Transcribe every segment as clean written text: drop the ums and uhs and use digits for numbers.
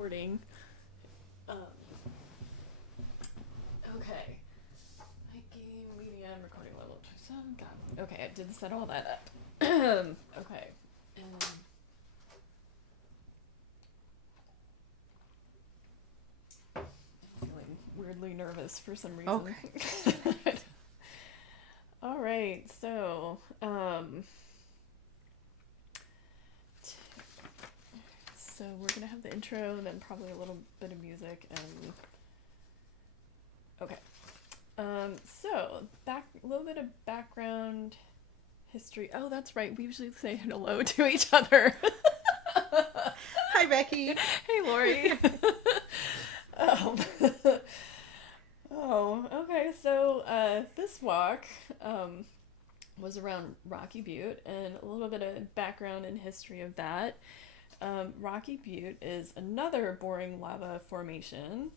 recording. Okay. Hiking, medium, recording level 27. Got it. Okay, I did set all that up. Okay. And I'm feeling weirdly nervous for some reason. Okay. All right, so we're gonna have the intro and then probably a little bit of music and okay. So a little bit of background history. Oh, that's right. We usually say hello to each other. Hi, Becki. Hey, Lori. um, okay. So this walk was around Rocky Butte, and a little bit of background and history of that. Rocky Butte is another boring lava formation,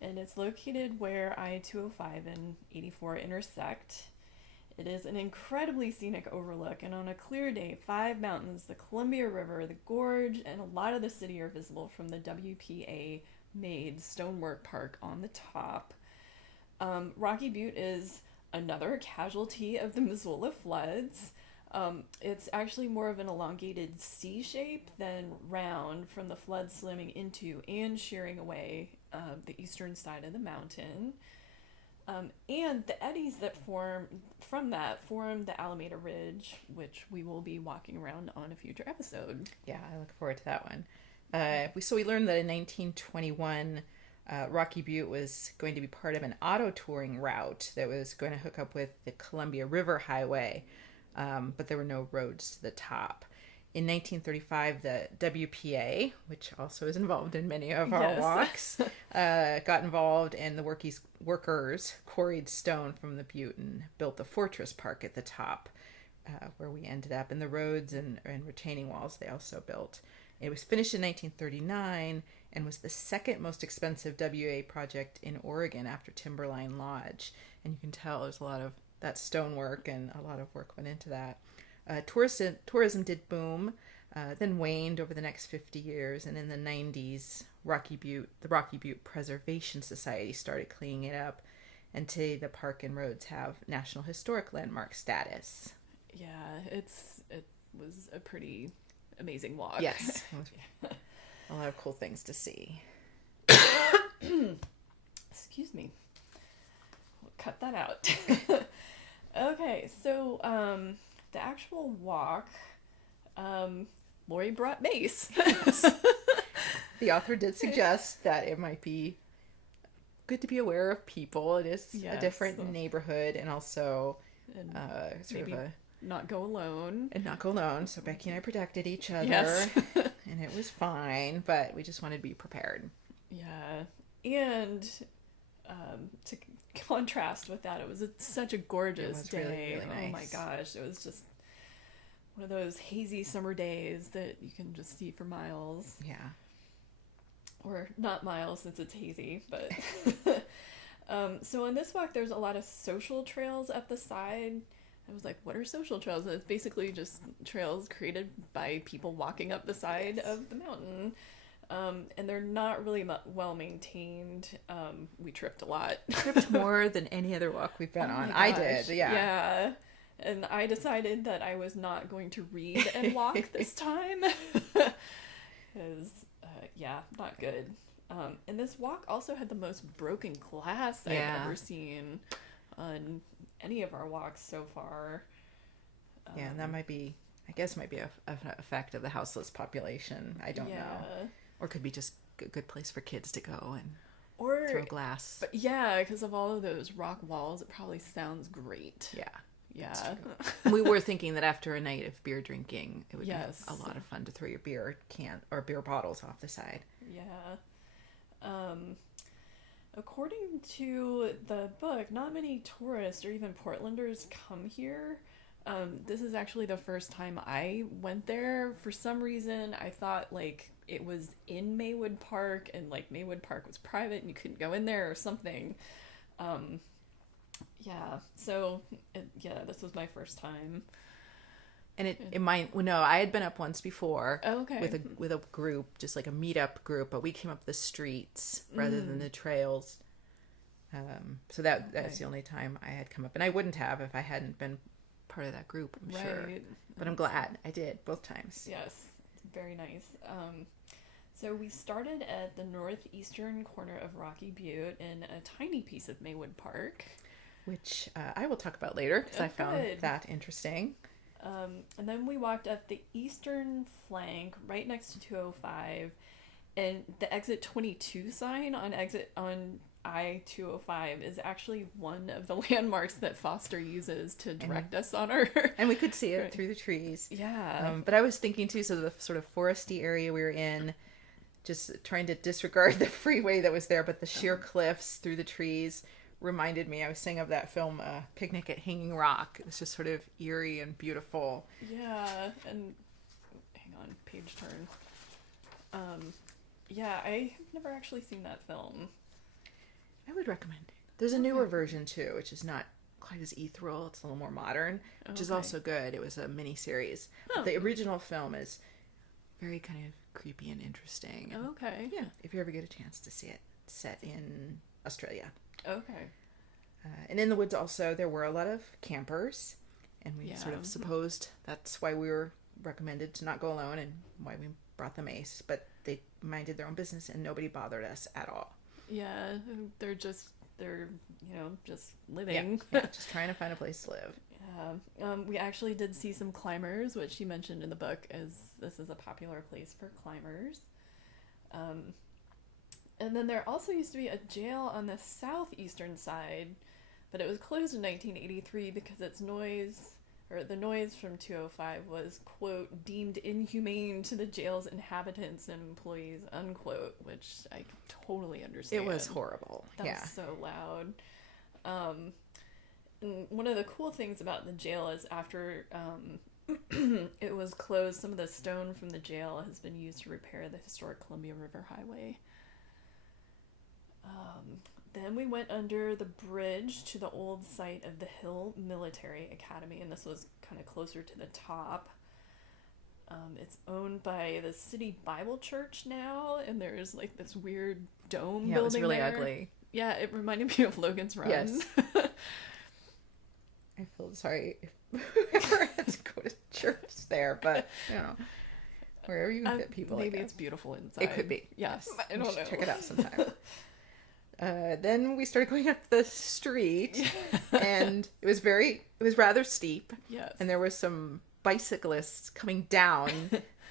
and it's located where I-205 and 84 intersect. It is an incredibly scenic overlook, and on a clear day, 5 mountains, the Columbia River, the gorge, and a lot of the city are visible from the WPA-made Stonework Park on the top. Rocky Butte is another casualty of the Missoula floods. It's actually more of an elongated C shape than round from the flood slamming into and shearing away the eastern side of the mountain. And the eddies that form the Alameda Ridge, which we will be walking around on a future episode. Yeah, I look forward to that one. We learned that in 1921, Rocky Butte was going to be part of an auto touring route that was going to hook up with the Columbia River Highway, but there were no roads to the top. In 1935, the WPA, which also is involved in many of our walks, got involved, and the workers quarried stone from the butte and built the Fortress Park at the top, where we ended up. And the roads and retaining walls they also built. It was finished in 1939 and was the second most expensive WA project in Oregon after Timberline Lodge. And you can tell there's a lot of that stonework and a lot of work went into that. Tourism did boom, then waned over the next 50 years, and in the 90s, the Rocky Butte Preservation Society started cleaning it up, and today the park and roads have National Historic Landmark status. Yeah, it was a pretty amazing walk. Yes, a lot of cool things to see. Excuse me. We'll cut that out. Okay, so the actual walk, Lori brought mace. The author did suggest that it might be good to be aware of people. It is a different neighborhood, and also not go alone. And not go alone. So Becki and I protected each other, and it was fine, but we just wanted to be prepared. Yeah, and to contrast with that, it was such a gorgeous day. Really, really nice. Oh my gosh, it was just one of those hazy summer days that you can just see for miles. Yeah. Or not miles since it's hazy, but so on this walk there's a lot of social trails up the side. I was like, what are social trails? And it's basically just trails created by people walking up the side of the mountain. And they're not really well maintained. We tripped a lot. Tripped more than any other walk we've been on. I did, yeah. Yeah. And I decided that I was not going to read and walk this time. Because, not good. And this walk also had the most broken glass I've ever seen on any of our walks so far. And that might be an effect of the houseless population. I don't know. Or could be just a good place for kids to go and throw glass. But yeah, because of all of those rock walls, it probably sounds great. Yeah. We were thinking that after a night of beer drinking, it would be a lot of fun to throw your beer can or beer bottles off the side. Yeah. According to the book, not many tourists or even Portlanders come here. This is actually the first time I went there. For some reason, I thought it was in Maywood Park, and Maywood Park was private and you couldn't go in there or something. So this was my first time. And it might, well, no, I had been up once before Okay. with a group, just like a meetup group, but we came up the streets rather than the trails. So that's the only time I had come up, and I wouldn't have if I hadn't been part of that group, I'm sure. But I'm glad I did both times. Yes, very nice. So we started at the northeastern corner of Rocky Butte in a tiny piece of Maywood Park, which I will talk about later because I found that interesting. And then we walked up the eastern flank right next to 205, and the exit 22 sign on I-205 is actually one of the landmarks that Foster uses to direct us on our... And we could see it through the trees. Yeah. But I was thinking too, so the sort of foresty area we were in, just trying to disregard the freeway that was there, but the sheer cliffs through the trees reminded me, I was saying of that film, Picnic at Hanging Rock. It was just sort of eerie and beautiful. Yeah, and hang on, page turn. Yeah, I have never actually seen that film. I would recommend it. There's a newer version too, which is not quite as ethereal. It's a little more modern, which is also good. It was a mini-series. Oh. The original film is very kind of creepy and interesting. And, okay. yeah, if you ever get a chance to see it. It's set in Australia. Okay. And in the woods also, there were a lot of campers. And we sort of supposed that's why we were recommended to not go alone and why we brought the mace. But they minded their own business and nobody bothered us at all. Yeah, they're just living. Yeah, just trying to find a place to live. We actually did see some climbers, which she mentioned in the book, as this is a popular place for climbers. And then there also used to be a jail on the southeastern side, but it was closed in 1983 because the noise from 205 was, quote, deemed inhumane to the jail's inhabitants and employees, unquote, which I totally understand. It was horrible. That was so loud. And one of the cool things about the jail is after it was closed, some of the stone from the jail has been used to repair the historic Columbia River Highway. Then we went under the bridge to the old site of the Hill Military Academy, and this was kind of closer to the top. It's owned by the City Bible Church now, and there's like this weird dome building. It was really there. ugly. Yeah, it reminded me of Logan's Run. Yes. I feel sorry if whoever had to go to church there, but wherever you can fit people. Maybe it's beautiful inside. It could be. Yes, I don't know. Check it out sometime. Then we started going up the street, and it was rather steep. Yes. And there were some bicyclists coming down,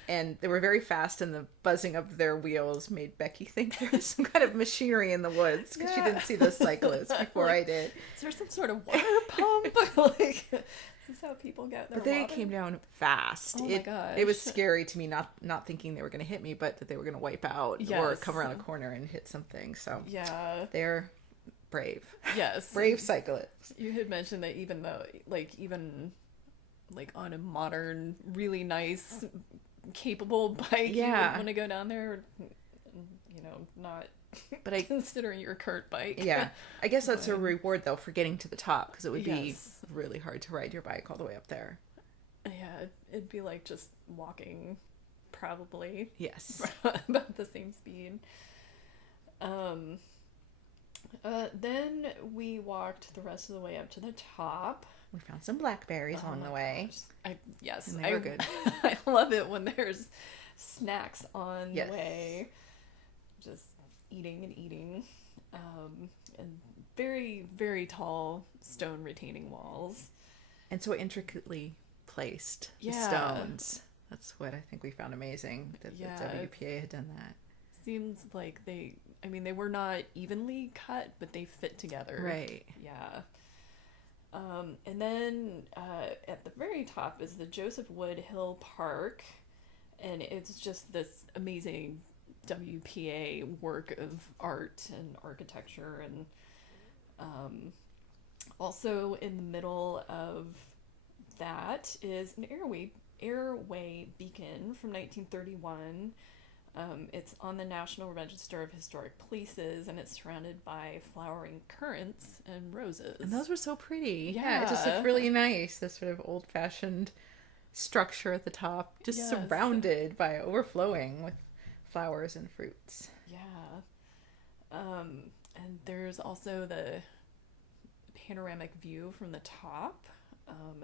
and they were very fast, and the buzzing of their wheels made Becki think there was some kind of machinery in the woods, because she didn't see the cyclists before I did. Is there some sort of water pump? Like, is this how people get their But they water? came down fast. Oh my gosh. It was scary to me, not thinking they were going to hit me, but that they were going to wipe out or come around a corner and hit something. So yeah, they're brave. Yes, brave cyclists. You had mentioned that even on a modern, really nice, capable bike, you would want to go down there. Not. But considering your current bike. Yeah. I guess that's a reward, though, for getting to the top, because it would be really hard to ride your bike all the way up there. Yeah, it'd be like just walking, probably. Yes. About the same speed. Then we walked the rest of the way up to the top. We found some blackberries along the way. Yes. And they were good. I love it when there's snacks on the way. Just eating and eating, and very, very tall stone retaining walls, and so intricately placed. The stones. That's what I think we found amazing, that the WPA had done that. Seems like they were not evenly cut, but they fit together. Right. Yeah. And then at the very top is the Joseph Wood Hill Park, and it's just this amazing WPA work of art and architecture, and also in the middle of that is an airway beacon from 1931. It's on the National Register of Historic Places, and it's surrounded by flowering currants and roses. And those were so pretty. Yeah, it just looked really nice. This sort of old-fashioned structure at the top, just Yes. surrounded by overflowing with flowers and fruits. Yeah. And there's also the panoramic view from the top.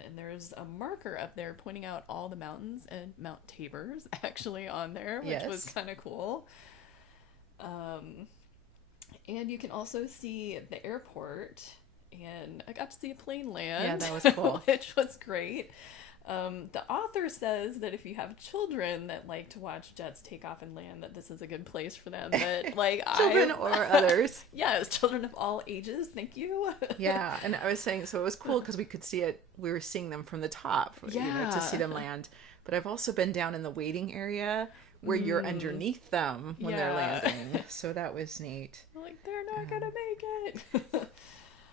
And there's a marker up there pointing out all the mountains, and Mount Tabor's actually on there, which was Yes. kind of cool. And you can also see the airport, and I got to see a plane land. Yeah, that was cool. Which was great. The author says that if you have children that like to watch jets take off and land, that this is a good place for them. But like Children or others. Yes, children of all ages. Thank you. Yeah, and I was saying, so it was cool because we could see it. We were seeing them from the top, you know, to see them land. But I've also been down in the waiting area where you're underneath them when they're landing. So that was neat. Like, they're not gonna make it.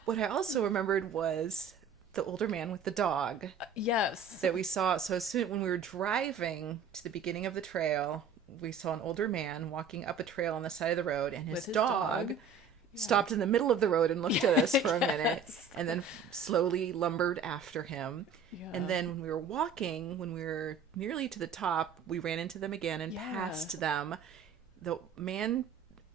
What I also remembered was the older man with the dog Yes. that we saw. So as soon when we were driving to the beginning of the trail, we saw an older man walking up a trail on the side of the road, and his dog stopped in the middle of the road and looked at us for a minute, and then slowly lumbered after him. Yeah. And then when we were walking, when we were nearly to the top, we ran into them again and passed them. The man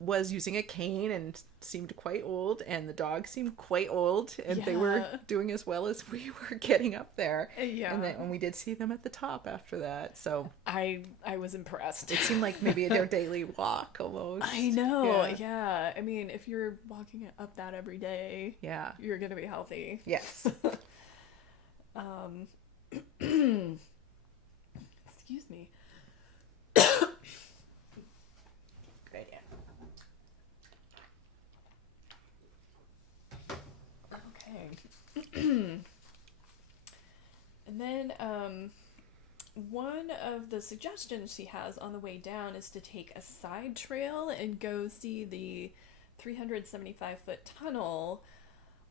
was using a cane and seemed quite old, and the dog seemed quite old, and they were doing as well as we were getting up there. Yeah. And then when we did see them at the top after that, so I was impressed. it seemed like maybe their daily walk almost. I know. Yeah. I mean, if you're walking up that every day, Yeah. you're gonna be healthy. Yes. Excuse me. Good idea. Okay. And then one of the suggestions she has on the way down is to take a side trail and go see the 375-foot tunnel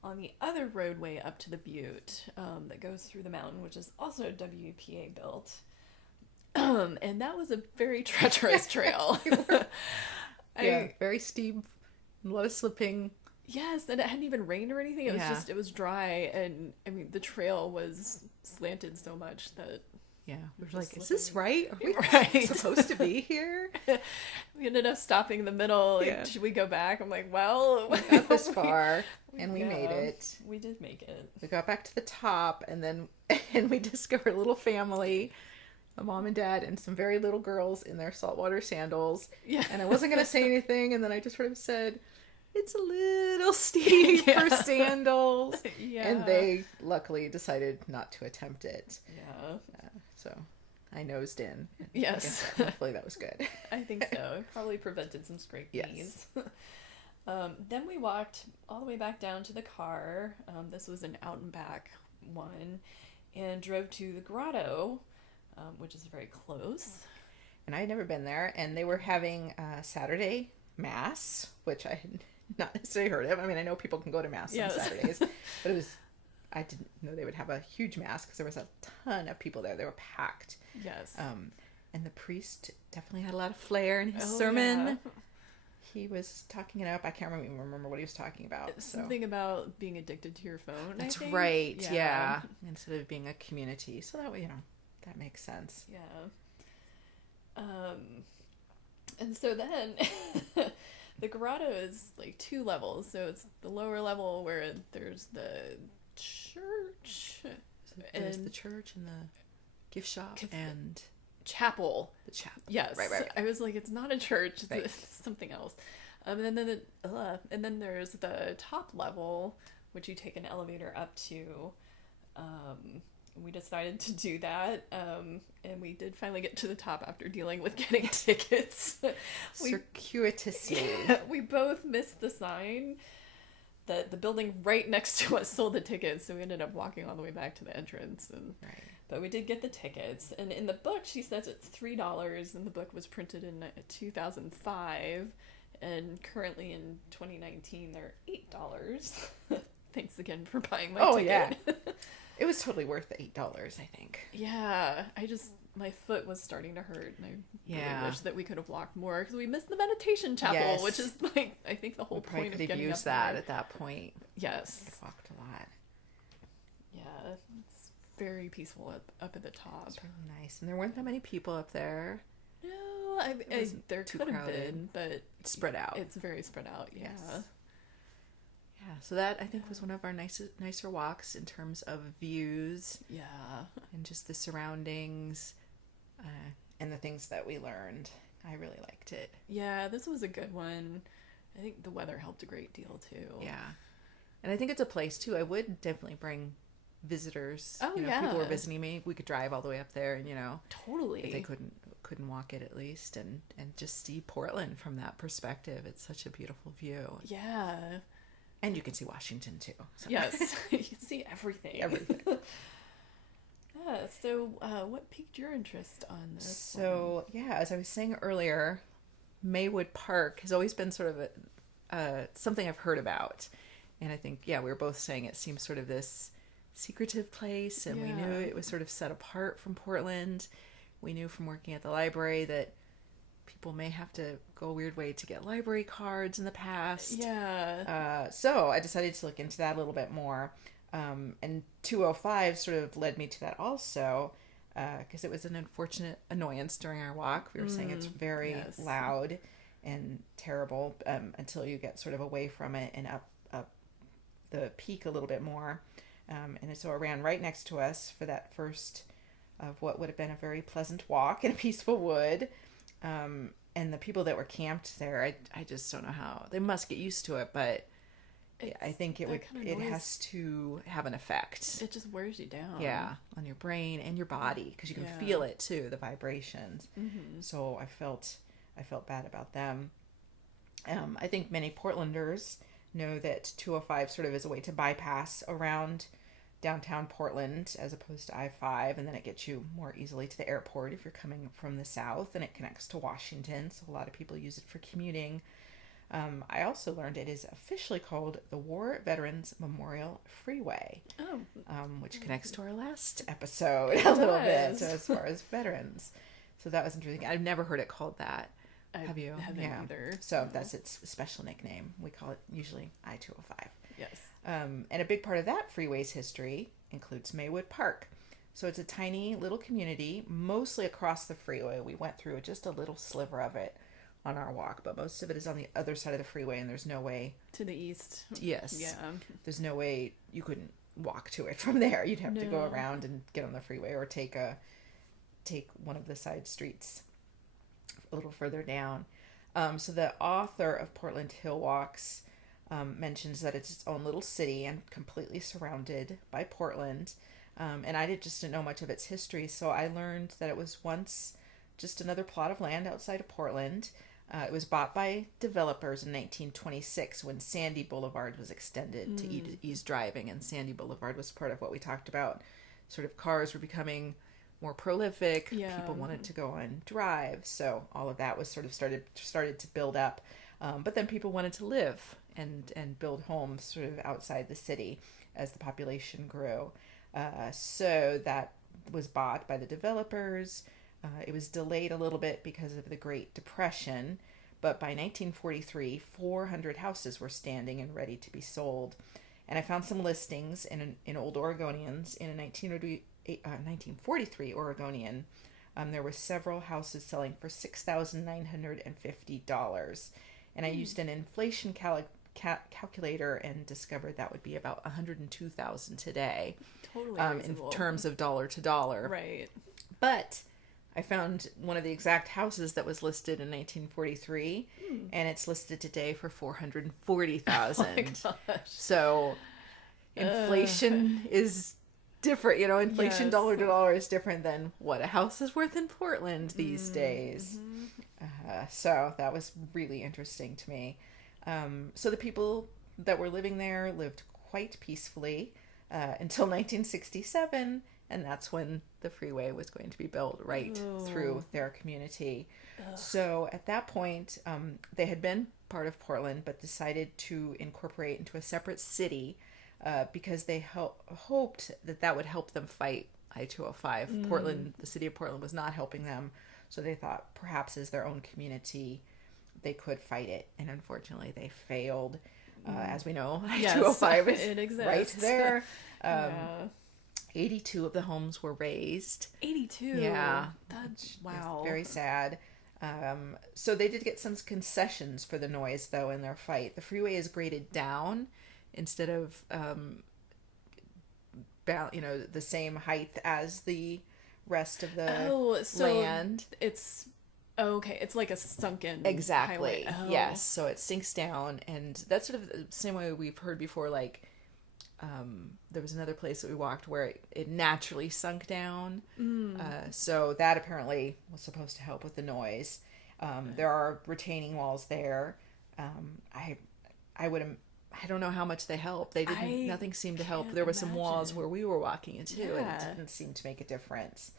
on the other roadway up to the Butte that goes through the mountain, which is also WPA built. And that was a very treacherous trail. Very steep, a lot of slipping. Yes, and it hadn't even rained or anything. It was Yeah. just, it was dry, and I mean, the trail was slanted so much that Yeah, we were Just like, is this right? Are we Right. supposed to be here? we ended up stopping in the middle. Like, Yeah. should we go back? I'm like, well, We got this far, and we Yeah. made it. We did make it. We got back to the top, and then we discovered a little family, a mom and dad, and some very little girls in their saltwater sandals. Yeah. And I wasn't going to say anything, and then I just sort of said, it's a little steep for sandals. Yeah. And they luckily decided not to attempt it. Yeah. So I nosed in. Yes. Hopefully that was good. I think so. Probably prevented some scraped Yes. knees. Then we walked all the way back down to the car. This was an out and back one, and drove to the grotto, which is very close. And I had never been there, and they were having Saturday Mass, which I had not necessarily heard of. I mean, I know people can go to Mass Yes. on Saturdays, but I didn't know they would have a huge Mass because there was a ton of people there. They were packed. Yes. And the priest definitely had a lot of flair in his Oh, sermon. yeah. He was talking it up. I can't even remember what he was talking about. So. Something about being addicted to your phone. That's I think. right. Yeah. Instead of being a community. So that way, that makes sense. Yeah. And so then the grotto is like 2 levels. So it's the lower level where there's the church There's and the church and the gift shop and chapel. the chapel. Yes. Right. I was like, it's not a church. It's Right. something else. And then there's the top level, which you take an elevator up to. We decided to do that, and we did finally get to the top after dealing with getting tickets. Circuitously. We both missed the sign that the building right next to us sold the tickets, so we ended up walking all the way back to the entrance. Right. But we did get the tickets, and in the book she says it's $3, and the book was printed in 2005, and currently in 2019 they're $8. Thanks again for buying my ticket. Yeah. It was totally worth the $8, I think. Yeah, my foot was starting to hurt, and I really wish that we could have walked more, because we missed the meditation chapel, Yes. which is like, I think the whole We probably point of could have getting used up that there. at that point. Yes. We walked a lot. Yeah, it's very peaceful up at the top. It's really nice. And there weren't that many people up there. No, there too could have crowded. been, but It's spread out. it's very spread out. Yeah. Yes. Yeah, so that I think was one of our nicer walks in terms of views. Yeah. And just the surroundings and the things that we learned. I really liked it. Yeah, this was a good one. I think the weather helped a great deal too. Yeah. And I think it's a place too. I would definitely bring visitors. Oh, People who are visiting me. We could drive all the way up there and, Totally. if they couldn't walk it at least and just see Portland from that perspective. It's such a beautiful view. Yeah. And you can see Washington too. So. Yes. You can see everything. Everything. Yeah, so what piqued your interest on this? So, as I was saying earlier, Maywood Park has always been sort of something I've heard about. And I think, we were both saying it seems sort of this secretive place, and we knew it was sort of set apart from Portland. We knew from working at the library that people may have to go a weird way to get library cards in the past. Yeah. So I decided to look into that a little bit more. And 205 sort of led me to that also, because it was an unfortunate annoyance during our walk. We were saying it's very loud and terrible until you get sort of away from it and up the peak a little bit more. And so it ran right next to us for that first of what would have been a very pleasant walk in a peaceful wood. And the people that were camped there, I just don't know how. They must get used to it, but I think it has to have an effect. It just wears you down. Yeah, on your brain and your body, because you can feel it too, the vibrations. Mm-hmm. So I felt bad about them. I think many Portlanders know that 205 sort of is a way to bypass around downtown Portland as opposed to I-5, and then it gets you more easily to the airport if you're coming from the south, and it connects to Washington, so a lot of people use it for commuting. I also learned it is officially called the War Veterans Memorial Freeway, which connects to our last episode a little bit as far as veterans. So that was interesting. I've never heard it called that. Have you? Haven't either. So that's its special nickname. We call it usually I-205. Yes. And a big part of that freeway's history includes Maywood Park. So it's a tiny little community, mostly across the freeway. We went through just a little sliver of it on our walk, but most of it is on the other side of the freeway, and there's no way to the east. Yes. Yeah. There's no way you couldn't walk to it from there. You'd have to go around and get on the freeway, or take one of the side streets a little further down. So the author of Portland Hill Walks mentions that it's its own little city and completely surrounded by Portland. And I didn't know much of its history, so I learned that it was once just another plot of land outside of Portland. It was bought by developers in 1926 when Sandy Boulevard was extended to ease driving, and Sandy Boulevard was part of what we talked about. Sort of cars were becoming more prolific. Yeah. People wanted to go on drives, so all of that was sort of started to build up. But then people wanted to live and build homes sort of outside the city as the population grew. So that was bought by the developers. It was delayed a little bit because of the Great Depression, but by 1943, 400 houses were standing and ready to be sold. And I found some listings in Old Oregonians in a 1943 Oregonian. There were several houses selling for $6,950. And I used an inflation calculator and discovered that would be about $102,000 today. Totally reasonable. In terms of dollar to dollar. Right. But I found one of the exact houses that was listed in 1943, and it's listed today for $440,000. Oh my gosh. So inflation is different, inflation dollar to dollar is different than what a house is worth in Portland these days. So that was really interesting to me. So the people that were living there lived quite peacefully until 1967, and that's when the freeway was going to be built through their community. Ugh. So at that point, they had been part of Portland, but decided to incorporate into a separate city because they hoped that would help them fight I-205. Portland, the city of Portland, was not helping them, so they thought perhaps as their own community they could fight it, and unfortunately they failed. As we know, I-205 is it exists. right there. Yeah. 82 of the homes were razed. 82. Yeah. That's wow. Very sad. So they did get some concessions for the noise, though, in their fight. The freeway is graded down instead of, the same height as the rest of the land. It's okay. It's like a sunken Exactly. highway. Oh. Yes. So it sinks down, and that's sort of the same way we've heard before. Like, there was another place that we walked where it naturally sunk down. So that apparently was supposed to help with the noise. There are retaining walls there. I don't know how much they help. Nothing seemed to help. There were some walls where we were walking into, and it didn't seem to make a difference.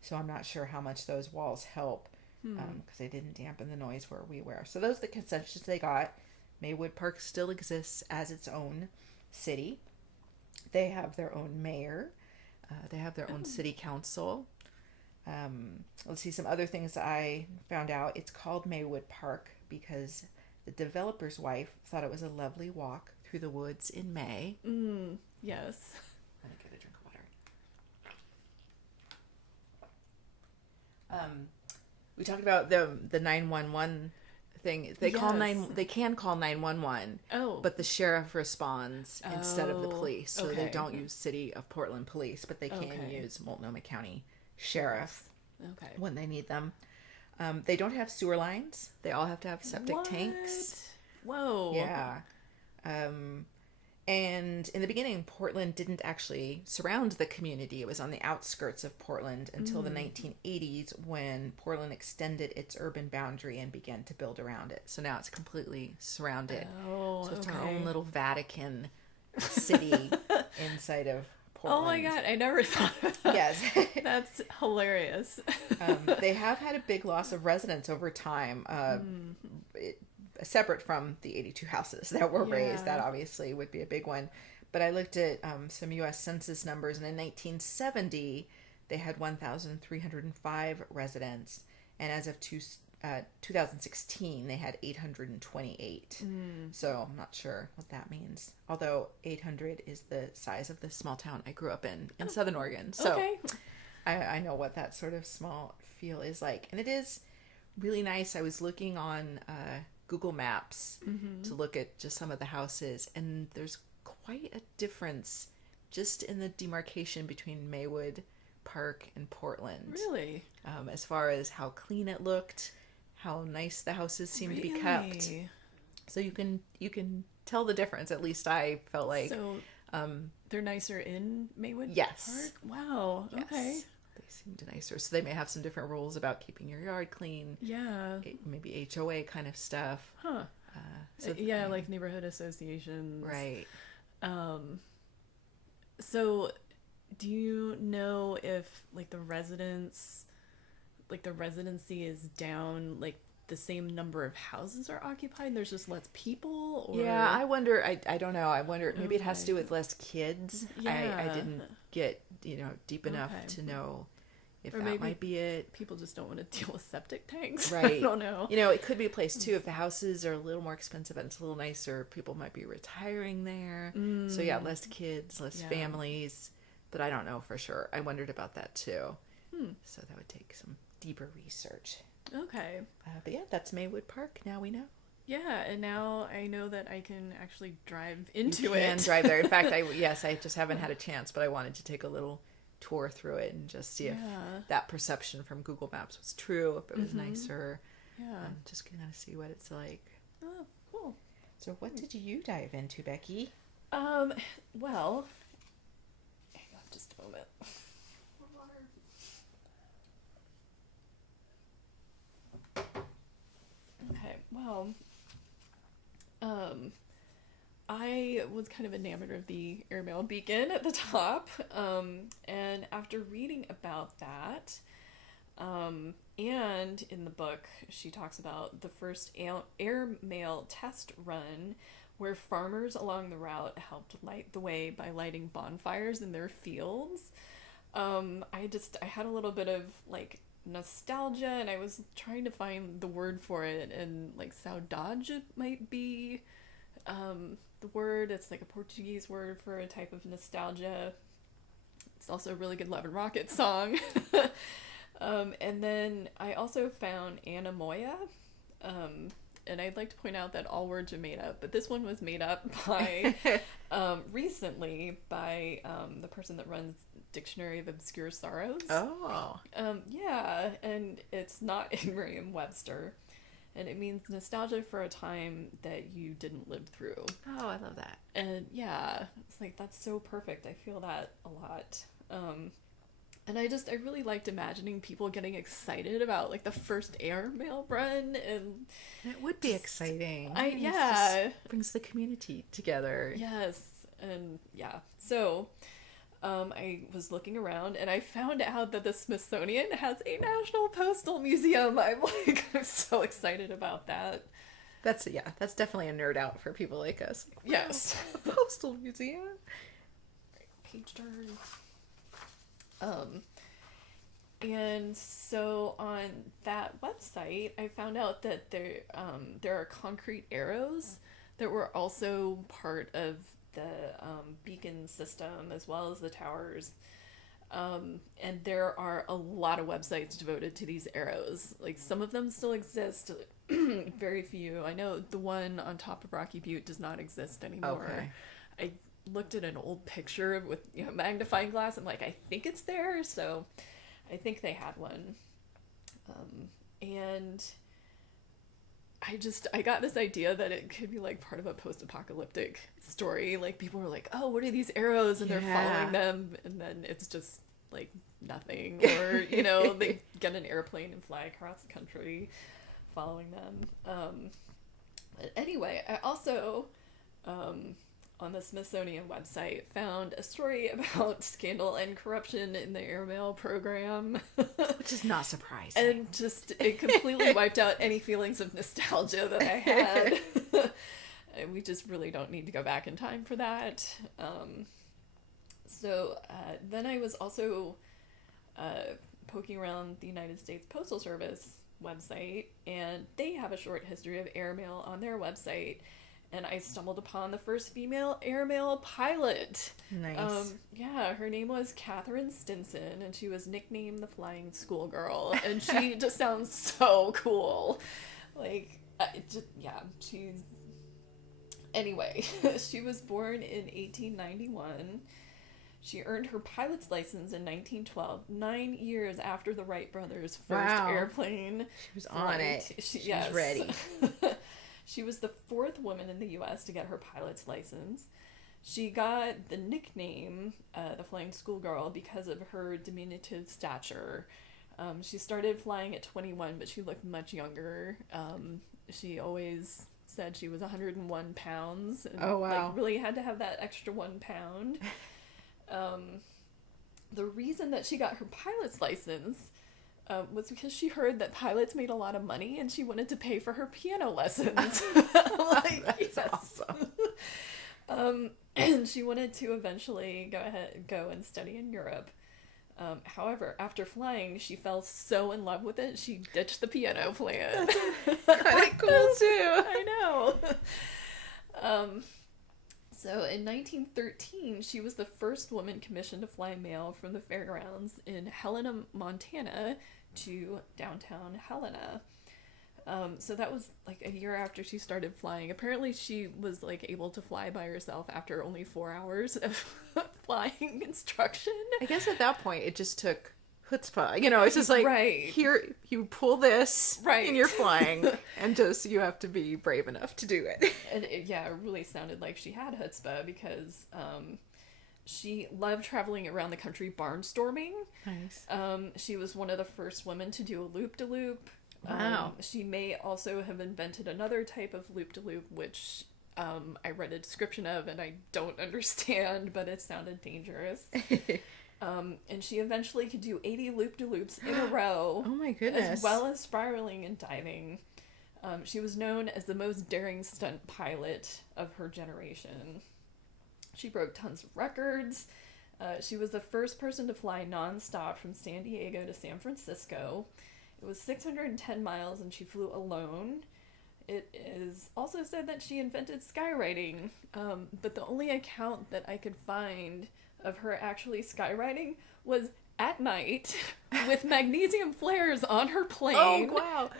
So I'm not sure how much those walls help, because they didn't dampen the noise where we were. So those are the concessions they got. Maywood Park still exists as its own city. They have their own mayor. They have their own city council. Let's see some other things I found out. It's called Maywood Park because the developer's wife thought it was a lovely walk through the woods in May. Yes. Let me get a drink of water. We talked about the 911 thing. They can call 911. Oh. But the sheriff responds instead of the police. So okay. they don't use City of Portland police, but they can use Multnomah County Sheriff when they need them. They don't have sewer lines. They all have to have septic tanks. Whoa. Yeah. And in the beginning, Portland didn't actually surround the community. It was on the outskirts of Portland until the 1980s when Portland extended its urban boundary and began to build around it. So now it's completely surrounded. Oh, so it's our own little Vatican city inside of Portland. Oh my God, I never thought of that. Yes. That's hilarious. They have had a big loss of residents over time. Separate from the 82 houses that were raised, that obviously would be a big one. But I looked at some U.S. Census numbers, and in 1970, they had 1,305 residents, and as of 2016, they had 828. So I'm not sure what that means. Although 800 is the size of the small town I grew up in Southern Oregon. So I know what that sort of small feel is like. And it is really nice. I was looking on Google Maps to look at just some of the houses, and there's quite a difference just in the demarcation between Maywood Park and Portland. Really? As far as how clean it looked, how nice the houses seemed to be kept. So you can tell the difference. At least I felt like. So they're nicer in Maywood Yes. Park? Wow. Yes. Okay. They seemed nicer. So they may have some different rules about keeping your yard clean. Yeah. Maybe HOA kind of stuff. Huh. Like neighborhood associations. Right. So do you know if the residency is down, like the same number of houses are occupied and there's just less people? Or... Yeah, I wonder. I don't know. I wonder. Maybe it has to do with less kids. Yeah. I didn't get deep enough to know if that might be it. People just don't want to deal with septic tanks. Right. I don't know. It could be a place too. If the houses are a little more expensive and it's a little nicer, people might be retiring there. So yeah, less kids, less families. But I don't know for sure. I wondered about that too. So that would take some deeper research. Okay. But yeah, that's Maywood Park. Now we know. Yeah, and now I know that I can actually drive into you can drive there. In fact, I just haven't had a chance, but I wanted to take a little tour through it and just see if that perception from Google Maps was true, if it was nicer. Yeah. And just kind of see what it's like. Oh, cool. So what did you dive into, Becki? Well, hang on just a moment. Okay, well, I was kind of enamored of the airmail beacon at the top, and after reading about that, and in the book, she talks about the first airmail test run where farmers along the route helped light the way by lighting bonfires in their fields. I had a little bit of nostalgia, and I was trying to find the word for it, and saudade might be the word. It's a Portuguese word for a type of nostalgia. It's also a really good Love and Rockets song. And then I also found Anna Moya. And I'd like to point out that all words are made up, but this one was made up by recently by the person that runs Dictionary of Obscure Sorrows. Oh. Yeah, and it's not in Merriam-Webster, and it means nostalgia for a time that you didn't live through. Oh, I love that. And yeah, it's like, that's so perfect. I feel that a lot. And I really liked imagining people getting excited about like the first airmail run, and It would be exciting. Yeah, It brings the community together. yes, and yeah. So, I was looking around and I found out that the Smithsonian has a National Postal Museum. I'm so excited about that. That's definitely a nerd out for people like us. Like, wow, Yes. a postal museum. Page turn. And so on that website, I found out that there are concrete arrows that were also part of the beacon system as well as the towers. And there are a lot of websites devoted to these arrows. Like, some of them still exist, very few. I know the one on top of Rocky Butte does not exist anymore. Okay. I looked at an old picture with magnifying glass. I'm like, I think it's there, so I think they had one. And I got this idea that it could be like part of a post-apocalyptic story. Like, people were like, oh, what are these arrows? And they're following them, and then it's just like nothing. Or, they get an airplane and fly across the country following them. But anyway, I also, on the Smithsonian website, found a story about scandal and corruption in the airmail program. Which is not surprising. And it completely wiped out any feelings of nostalgia that I had. And we just really don't need to go back in time for that. So then I was also poking around the United States Postal Service website, and they have a short history of airmail on their website. And I stumbled upon the first female airmail pilot. Nice. Yeah, her name was Catherine Stinson, and she was nicknamed the Flying Schoolgirl. And she just sounds so cool. She's... Anyway, she was born in 1891. She earned her pilot's license in 1912, 9 years after the Wright brothers' first airplane. She was on it. She was ready. She was the fourth woman in the U.S. to get her pilot's license. She got the nickname, the Flying Schoolgirl, because of her diminutive stature. She started flying at 21, but she looked much younger. She always said she was 101 pounds. And, oh, wow. really had to have that extra 1 pound. The reason that she got her pilot's license was because she heard that pilots made a lot of money, and she wanted to pay for her piano lessons. That's awesome. And she wanted to eventually go and study in Europe. However, after flying, she fell so in love with it, she ditched the piano plan. Kind of cool too. I know. So in 1913, she was the first woman commissioned to fly mail from the fairgrounds in Helena, Montana, to downtown Helena. So that was like a year after she started flying. Apparently she was like able to fly by herself after only 4 hours of flying instruction. I guess at that point it just took chutzpah. It's just like, right. Here, you pull this, right, and you're flying, and just, you have to be brave enough to do it. And it really sounded like she had chutzpah, because she loved traveling around the country barnstorming. Nice. She was one of the first women to do a loop-de-loop. Wow. She may also have invented another type of loop-de-loop, which I read a description of and I don't understand, but it sounded dangerous. And she eventually could do 80 loop-de-loops in a row. Oh my goodness. As well as spiraling and diving. She was known as the most daring stunt pilot of her generation. She broke tons of records. She was the first person to fly non-stop from San Diego to San Francisco. It was 610 miles, and she flew alone. It is also said that she invented skywriting, but the only account that I could find of her actually skywriting was at night with magnesium flares on her plane. Oh, wow.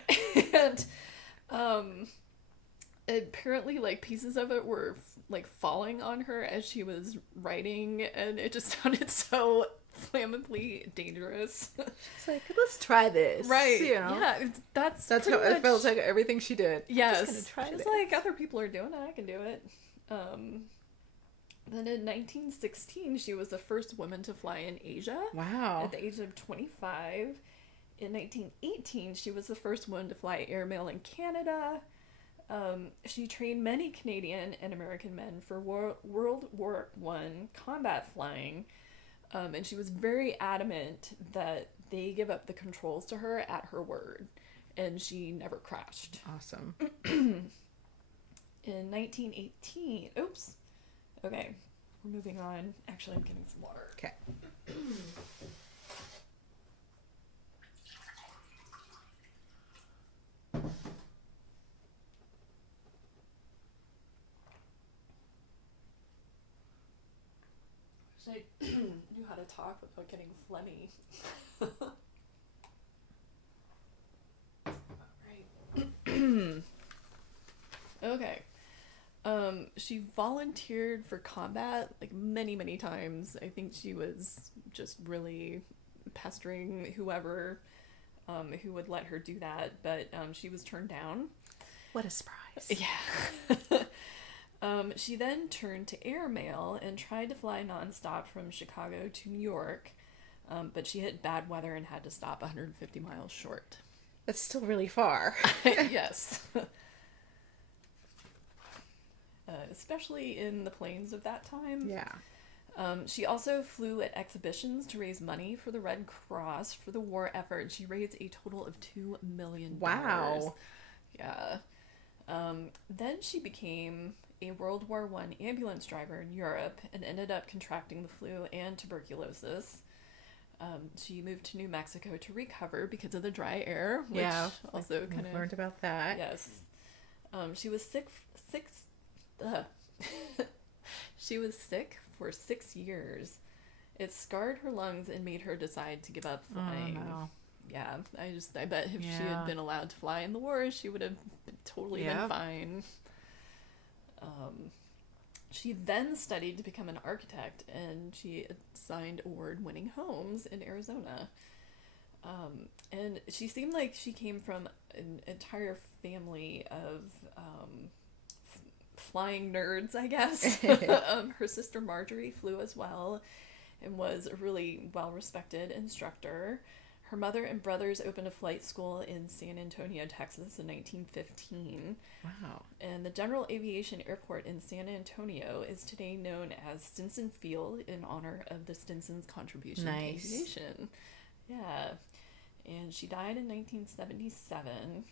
And apparently, like, pieces of it were like falling on her as she was writing, and it just sounded so flammably dangerous. It's like, let's try this. Right. You know? Yeah, that's how pretty it much... felt like everything she did. Yes. I'm just gonna try She's this. like, other people are doing it, I can do it. Then in 1916, she was the first woman to fly in Asia. Wow. At the age of 25. In 1918, she was the first woman to fly airmail in Canada. She trained many Canadian and American men for World War I combat flying. And she was very adamant that they give up the controls to her at her word. And she never crashed. Awesome. In 1918... Oops. Okay. We're moving on. Actually, I'm getting some water. Okay. I knew how to talk without getting phlegmy. Alright. Okay. She volunteered for combat like many, many times. I think she was just really pestering whoever who would let her do that, but she was turned down. What a surprise. Yeah. She then turned to airmail and tried to fly nonstop from Chicago to New York, but she hit bad weather and had to stop 150 miles short. That's still really far. Yes. Especially in the plains of that time. Yeah. She also flew at exhibitions to raise money for the Red Cross for the war effort. She raised a total of $2 million. Wow. Yeah. Then she became a World War I ambulance driver in Europe and ended up contracting the flu and tuberculosis. She moved to New Mexico to recover because of the dry air, which also kind of learned about that. Yes. She was sick. She was sick for 6 years. It scarred her lungs and made her decide to give up flying. Oh, no. Yeah, I bet if she had been allowed to fly in the war, she would have totally been fine. She then studied to become an architect, and she designed award-winning homes in Arizona. And she seemed like she came from an entire family of flying nerds, I guess. Her sister Marjorie flew as well and was a really well-respected instructor. Her mother and brothers opened a flight school in San Antonio, Texas in 1915. Wow. And the General Aviation Airport in San Antonio is today known as Stinson Field in honor of the Stinson's contribution to aviation. Yeah. And she died in 1977.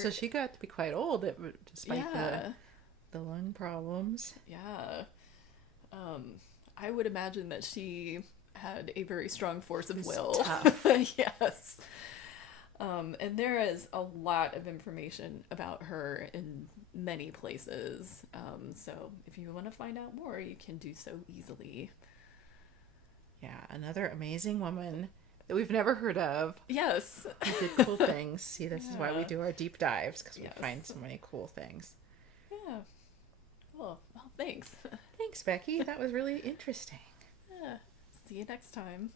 So she got to be quite old despite the lung problems. Yeah. I would imagine that she had a very strong force of will. Tough. Yes. And there is a lot of information about her in many places. So if you want to find out more, you can do so easily. Yeah, another amazing woman that we've never heard of. Yes. Who did cool things. See, this is why we do our deep dives, because we find so many cool things. Yeah. Cool. Well, thanks. Thanks, Becki. That was really interesting. Yeah. See you next time.